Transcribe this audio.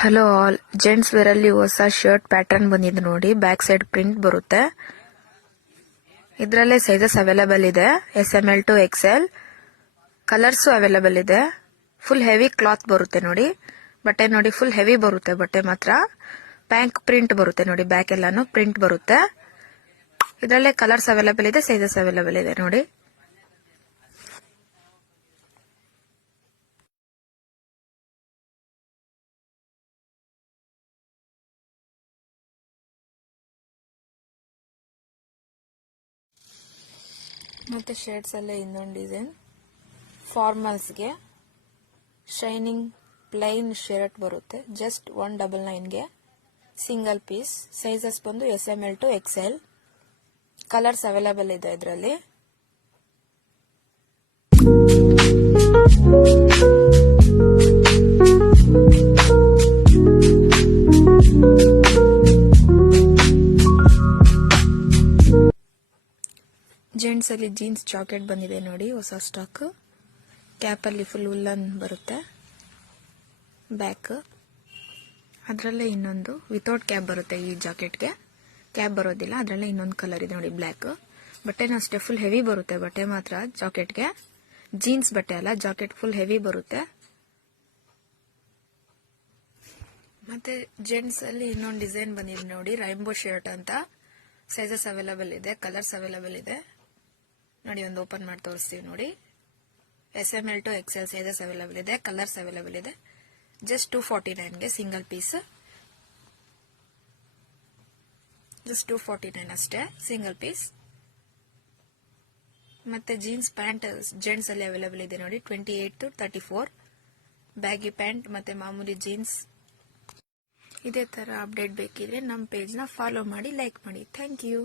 Hello all, gents wear ಅಲ್ಲಿ ಹೊಸ shirt pattern ಬಂದಿದೆ ನೋಡಿ. ಬ್ಯಾಕ್ ಸೈಡ್ ಪ್ರಿಂಟ್ ಬರುತ್ತೆ. ಇದರಲ್ಲೇ ಸೈಜಸ್ ಅವೈಲೇಬಲ್ ಇದೆ. SML to XL colours available ಇದೆ. ಫುಲ್ ಹೆವಿ ಕ್ಲಾತ್ ಬರುತ್ತೆ ನೋಡಿ. ಬಟ್ಟೆ ನೋಡಿ ಫುಲ್ ಹೆವಿ ಬರುತ್ತೆ. ಬಟ್ಟೆ ಮಾತ್ರ ಬ್ಯಾಂಕ್ ಪ್ರಿಂಟ್ ಬರುತ್ತೆ ನೋಡಿ. ಬ್ಯಾಕ್ ಎಲ್ಲಾನು ಪ್ರಿಂಟ್ ಬರುತ್ತೆ. ಇದರಲ್ಲೇ ಕಲರ್ಸ್ ಅವೈಲೇಬಲ್ ಇದೆ, ಸೈಜಸ್ ಅವೈಲೇಬಲ್ ಇದೆ ನೋಡಿ. ಮತ್ತೆ ಶರ್ಟ್ಸ್ ಅಲ್ಲೇ ಇನ್ನೊಂದು ಡಿಸೈನ್. ಫಾರ್ಮಲ್ಸ್ಗೆ ಶೈನಿಂಗ್ ಪ್ಲೈನ್ ಶರ್ಟ್ ಬರುತ್ತೆ. ಜಸ್ಟ್ 199ಗೆ ಸಿಂಗಲ್ ಪೀಸ್. ಸೈಜಸ್ ಬಂದು SML to XL. Colours available ಇದೆ ಇದರಲ್ಲಿ. ಜೆಂಟ್ಸ್ ಅಲ್ಲಿ ಜೀನ್ಸ್ ಜಾಕೆಟ್ ಬಂದಿದೆ ನೋಡಿ, ಹೊಸ ಸ್ಟಾಕ್. ಕ್ಯಾಪ್ ಅಲ್ಲಿ ಫುಲ್ ಉಲ್ಲನ್ ಬರುತ್ತೆ. ಬ್ಯಾಕ್ ಅದರಲ್ಲೇ ಇನ್ನೊಂದು ವಿತೌಟ್ ಕ್ಯಾಪ್ ಬರುತ್ತೆ. ಈ ಜಾಕೆಟ್ಗೆ ಕ್ಯಾಪ್ ಬರೋದಿಲ್ಲ. ಅದರಲ್ಲೇ ಇನ್ನೊಂದು ಕಲರ್ ಇದೆ ನೋಡಿ, ಬ್ಲ್ಯಾಕ್. ಬಟ್ಟೆನೂ ಅಷ್ಟೇ ಫುಲ್ ಹೆವಿ ಬರುತ್ತೆ. ಬಟ್ಟೆ ಮಾತ್ರ ಜಾಕೆಟ್ಗೆ, ಜೀನ್ಸ್ ಬಟ್ಟೆ ಅಲ್ಲ, ಜಾಕೆಟ್ ಫುಲ್ ಹೆವಿ ಬರುತ್ತೆ. ಮತ್ತೆ ಜೆಂಟ್ಸ್ ಅಲ್ಲಿ ಇನ್ನೊಂದು ಡಿಸೈನ್ ಬಂದಿದೆ ನೋಡಿ, ರೈನ್ಬೋ ಶರ್ಟ್ ಅಂತ. ಸೈಜಸ್ ಅವೈಲೇಬಲ್ ಇದೆ, ಕಲರ್ಸ್ ಅವೈಲೇಬಲ್ ಇದೆ ನೋಡಿ. ಒಂದು ಓಪನ್ ಮಾಡಿ ತೋರಿಸ್ತೀವಿ ನೋಡಿ. SML to XL sizes available ಇದೆ, ಕಲರ್ಸ್ ಅವೈಲೇಬಲ್ ಇದೆ. ಜಸ್ಟ್ 249ಗೆ ಸಿಂಗಲ್ ಪೀಸ್. ಜಸ್ಟ್ 249 ಅಷ್ಟೇ ಸಿಂಗಲ್ ಪೀಸ್. ಮತ್ತೆ ಜೀನ್ಸ್ ಪ್ಯಾಂಟ್ ಜೆಂಟ್ಸ್ ಅಲ್ಲಿ ಅವೈಲೇಬಲ್ ಇದೆ ನೋಡಿ, 28 ಟು 34. ಬ್ಯಾಗಿ ಪ್ಯಾಂಟ್ ಮತ್ತೆ ಮಾಮೂಲಿ ಜೀನ್ಸ್. ಇದೇ ತರ ಅಪ್ಡೇಟ್ ಬೇಕಿದ್ರೆ ನಮ್ಮ ಪೇಜ್ ನ ಫಾಲೋ ಮಾಡಿ, ಲೈಕ್ ಮಾಡಿ. Thank you.